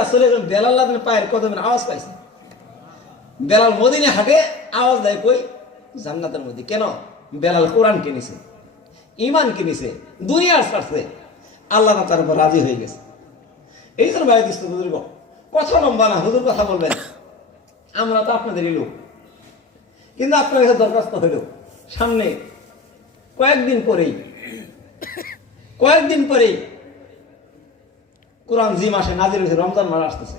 রাসুল বেলাল পায়ের কদমের আওয়াজ পাইছে। বেলাল মদিনে হাটে, আওয়াজ দেয় কই? জান্নাতের মধ্যে। কেন? বেলাল কোরআন কিনেছে ইমান কিনেছে দুনিয়ার স্বার্থে আল্লাহ তার উপর রাজি হয়ে গেছে। এই জন্য ভাই দিচ্ছে হুজুর। কথা লম্বা না, হুজুর কথা বলবেন। আমরা তো আপনাদের লোক। কিন্তু আপনার কাছে দরখাস্ত হইল। সামনে কয়েকদিন পরেই কয়েকদিন পরেই কোরআন জি মাসে নাজির হয়েছে, রমজান মাস আসতেছে।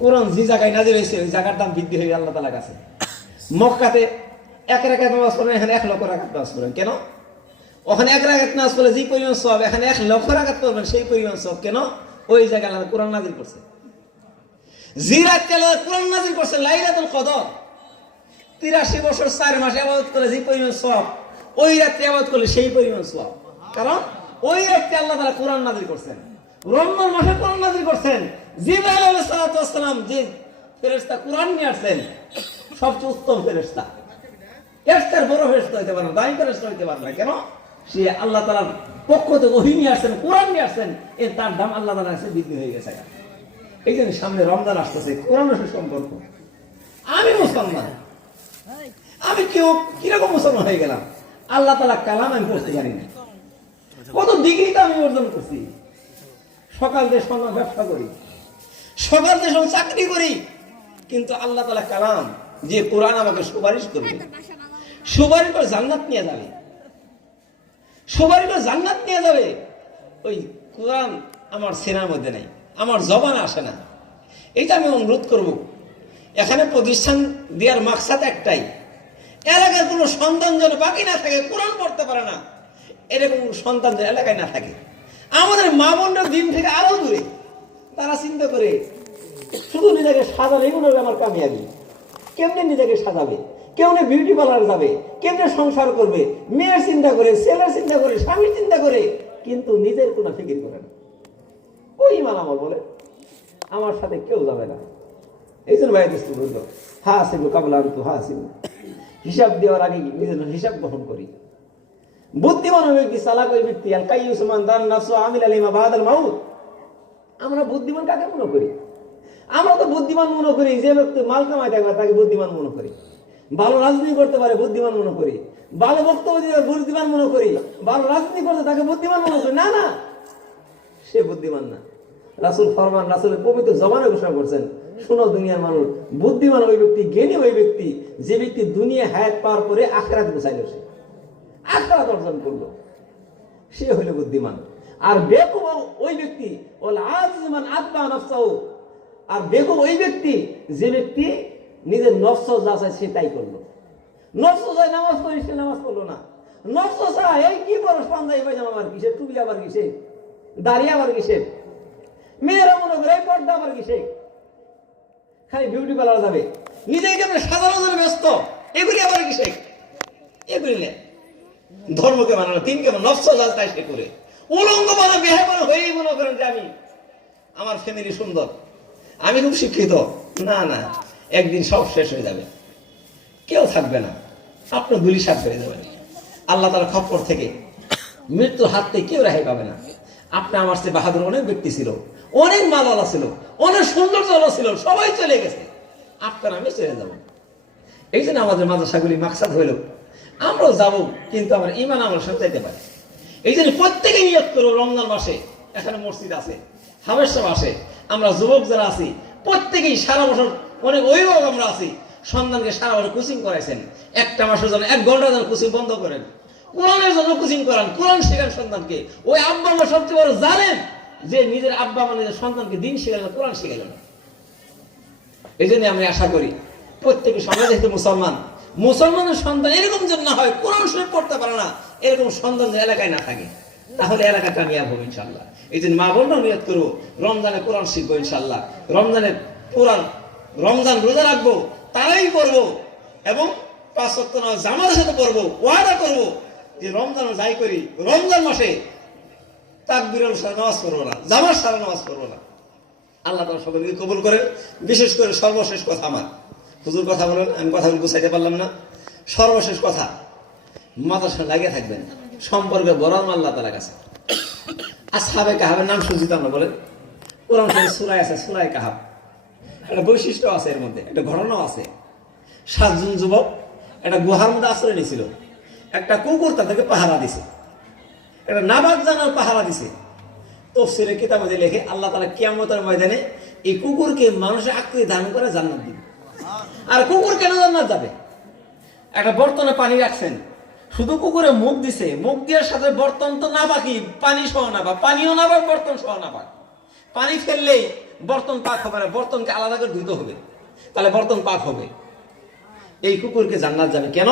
কোরআন যে জায়গায় নাজির হয়েছে ওই জায়গার দাম বৃদ্ধি হয়ে আল্লাহ তালা কাছে। মক্কাতে এক রাখাত নামাজ পড়েন, এখানে এক লক্ষ রাখাত নামাজ পড়েন। কেন? ওখানে এক রাখাত নামাজ পড়লে যে পরিমাণ সব এখানে এক লক্ষ রাখাত পড়বেন, সেই পরিমাণ সব কেন? ওই জায়গায় আল্লাহ কোরআন নাজির করছে। জি রাতকে কোরআন নাজির করছে, লাইলাতুল কদর। তিরাশি বছর চার মাসে আবাদত করে যে পরিমাণ সব ওই রাত্রে আবাদ করলে সেই পরিমাণ সব কারণ ওই রাত্রে আল্লাহ তারা কোরআন নাজির করছেন। রমজান মাসে কোরআন নাজির করছেন? যে কোরআন নিয়ে সবচেয়ে উত্তম এর বড় হইতে পারে না হইতে পারে না। কেন? সে আল্লাহ তাআলার পক্ষ থেকে ওহী নিয়ে আসছেন, কোরআন নিয়ে আসছেন তার দাম আল্লাহ কাছে বৃদ্ধি হয়ে গেছে। এই জন্য সামনে রমজান আসতেছে কোরআনের সাথে সম্পর্ক। আমি মুসলমান। আমি কেউ কীরকম মুসলমান হয়ে গেলাম? আল্লাহ তালা কালাম আমি পড়তে জানি না। কত ডিগ্রি তো আমি অর্জন করছি। সকাল দিয়ে সন্ধ্যা ব্যবসা করি। সকাল দিয়ে সন্ধ্যা চাকরি করি। কিন্তু আল্লাহ তালা কালাম যে কোরআন আমাকে সুপারিশ করবে। সুপারিশ করে জান্নাত নিয়ে যাবে। সুপারিশ করে জান্নাত নিয়ে যাবে। ওই কোরআন আমার সেনার মধ্যে নেই। আমার জবান আসে না। এইটা আমি অনুরোধ করব। এখানে প্রতিষ্ঠান দেওয়ার মাকসাদ একটাই। এলাকার কোনো সন্তান যেন বাকি না থাকে, কোরআন পড়তে পারে না। এরকম সন্তান যেন এলাকায় না থাকে। আমাদের মা বোনরা দিন থেকে আরও দূরে। তারা চিন্তা করে, শুধু নিজেকে সাজাবে এগুলো আমার কামিয়াবি। কেমনে নিজেকে সাজাবে? কেমনে বিউটি পার্লার যাবে? কেমনে সংসার করবে? মেয়ের চিন্তা করে, ছেলের চিন্তা করে, স্বামীর চিন্তা করে, কিন্তু নিজের কোনো ফিকির করে না। ওই ইমান আমার বলে। আমার সাথে কেউ যাবে না। এই জন্য ভাই দোস্ত বলল হা আসিল কাবলা আনতু হা আসিল হিসাব দেওয়ার আগে নিজের হিসাব গ্রহণ করি। বুদ্ধিমান কি সালাক ওই ব্যক্তি কাই উসমান দান নাসু আমিল আলিমা বাহাদাল মাউত। আমরা বুদ্ধিমান কাকে মনে করি? আমরা তো বুদ্ধিমান মনে করি, যে ব্যক্তি মাল কামাই থাকবে তাকে বুদ্ধিমান মনে করি। ভালো রাজনীতি করতে পারে, বুদ্ধিমান মনে করি। ভালো বক্তব্য দিতে বুদ্ধিমান মনে করি। ভালো রাজনীতি করতে তাকে বুদ্ধিমান মনে করি। না না, সে বুদ্ধিমান না। রাসুল ফরমান, রাসুলের পবিত্র জমানে ঘোষণা করছেন, শোনো দুনিয়ার মানুষ, বুদ্ধিমান ওই ব্যক্তি, জ্ঞানী ওই ব্যক্তি, যে ব্যক্তি দুনিয়া হায়াত পাওয়ার পরে আখরাত গুছাইল সে আখরাত অর্জন করল। সে হইল বুদ্ধিমান। আর বেকুব ওই ব্যক্তি, ওল আজমান আত্মা নফসাও আর বেকুব ওই ব্যক্তি, যে ব্যক্তি নিজের নফস যা চায় সে তাই করল। নফস চায় নামাজ পড়ি, সে নামাজ পড়ল না। নফস চায়, এই কি পরশ পাঞ্জাবি পায়জামা আবার কিসে টুপি আবার কিসে দাঁড়িয়ে আবার কিসে মেয়েরা মনে করে এই পর্দা আবার কিসে খালি বিউটি পার্লার যাবে। নিজেকে সাজানো ব্যস্ত। এগুলি আবার কিসে এগুলি নেই। ধর্মকে মানানো তিন কেমন নফস তাই সে করে। উলঙ্গ মানে বেহে মানে হয়েই মনে করেন যে আমি, আমার ফ্যামিলি সুন্দর, আমি খুব শিক্ষিত। না না, একদিন সব শেষ হয়ে যাবে। কেউ থাকবে না। আপনার গুলি সাপ হয়ে যাবে আল্লাহ তার খপ্পর থেকে মৃত্যুর হাত থেকে কেউ রেহাই পাবে না। আপনি আমার সে বাহাদুর অনেক ব্যক্তি ছিল। অনেক মালওয়ালা ছিল। অনেক সৌন্দর্য ছিল। সবাই চলে গেছে। আপনার আমি চলে যাব। এই জন্য আমাদের মাদ্রাসাগুলি মাকসাদ হইল। আমরাও যাব কিন্তু আমার ইমান আমার সাথে যাইতে পারি। এই জন্য প্রত্যেকে নিয়োগ করব রমজান মাসে। এখানে মসজিদ আছে হামেশা মাসে। আমরা যুবক যারা আছি প্রত্যেকেই সারা বছর অনেক অভিভাবক আমরা আছি। সন্তানকে সারা বছর কোচিং করাইছেন। একটা মাসের জন্য এক ঘণ্টার জন্য কোচিং বন্ধ করেন। কোরআনের জন্য কোচিং করান কোরআন শেখান সন্তানকে। ওই আব্বা মা সবচেয়ে বড় জানেন যে নিজের আব্বা মা নিজের সন্তানকে দিন শেখালেন না, কোরআন শেখালেন। না। এই জন্য আমি আশা করি প্রত্যেকে সমাজ মুসলমান মুসলমানের সন্তান এরকম যেন না হয়, কোরআন শরীফ পড়তে পারে না, এরকম সন্তান এলাকায় না থাকে। তাহলে এলাকা কামিয়াব হবে ইনশাল্লাহ এই জন্য মা বোনরাও নিয়ত করব রমজানে কোরআন শিখব ইনশাল্লাহ রমজানের কোরআন রমজান রোজা রাখব, তারাই করব এবং পাঁচ জামার সাথে করব ওয়াদা করব যে রমজান যাই করি, রমজান মাসে তাকবিরের সাথে নামাজ পড়ব না জামার সাথে নামাজ পড়ব না। আল্লাহ তালা সকলকে কবুল করেন। বিশেষ করে সর্বশেষ কথা আমার। হুজুর কথা বলেন, আমি কথা বুঝাইতে পারলাম না। সর্বশেষ কথা মাথার সাথে লাগিয়ে থাকবেন। সম্পর্কে বরান আল্লাহ তালা কাছে। সাবেক কাহাবের নাম শুনছি তো আমরা, বলেন। কোরআন সুরায় আছে, সুরায় কাহাব। একটা বৈশিষ্ট্য আছে এর মধ্যে, একটা ঘটনাও আছে। সাতজন যুবক একটা গুহার মধ্যে আশ্রয় নিয়েছিল। একটা কুকুর তাদেরকে পাহারা দিছে। একটা নাবাক জানার পাহারা দিছে। তফসিরের কিতাবে লেখে আল্লাহ তালা কিয়ামতের ময়দানে এই কুকুরকে মানুষের আকৃতি ধারণ করে জান্নাত দিবে। আর কুকুর কেন জান্নাত যাবে? একটা বর্তনে পানি রাখছেন। শুধু কুকুরে মুখ দিছে, মুখ দেওয়ার সাথে বর্তন তো না বাকি, পানি সহ না পাক পানিও না পাক বর্তন সহ না পাক পানি ফেললেই বর্তন পাক হবে না, বর্তনকে আলাদা করে ধুতে হবে। তাহলে বর্তন পাক হবে। এই কুকুরকে জান্নাত যাবে কেন?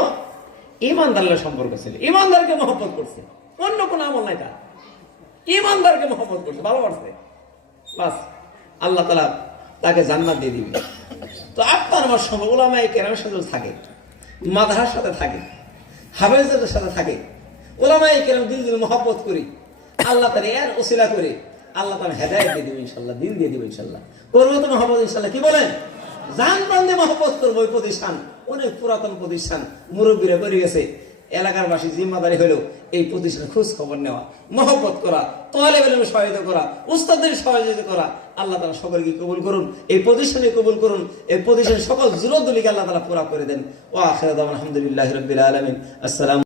ইমানদারের সম্পর্ক ছিল। ইমানদারকে মহব্বত করছে। অন্য কোনো আমল নাই তার। ইমানদারকে মহব্বত করছে, ভালোবাসছে। বাস, আল্লাহ তালা তাকে জান্নাত দিয়ে দিবে তো আপনার আমার সময় ওলামাই কেরামের সাথে থাকে মাধার সাথে থাকে, হাফেজদের সাথে থাকে। ওলামাই কেরাম দিন দিন মহব্বত করি, আল্লাহ তার এর ওসিলা করে, আল্লাহ তার হেদায়ত দিয়ে দিব ইনশাল্লাহ, দিন দিয়ে দিব ইনশাল্লাহ। করব তো মহব্বত ইনশাল্লাহ, কি বলেন? জান প্রান্তে মহব্বত করব ওই প্রতিষ্ঠান, অনেক পুরাতন প্রতিষ্ঠান, মুরব্বীরা করে গেছে। এলাকার বাসী জিম্মাদারি হলেও এই প্রতিষ্ঠানের খোঁজ খবর নেওয়া, মহব্বত করা বেলে সহায়তা করা উস্তাদের সহযোগিতা করা, আল্লাহ তালা সকলকে কবুল করুন, এই প্রতিষ্ঠানে কবুল করুন, এই প্রতিষ্ঠানের সকল জুরদুলিকে আল্লাহ তালা পুরা করে দেন। ও আখেরাদ আলহামদুলিল্লাহ রবিল আলমিন। আসসালাম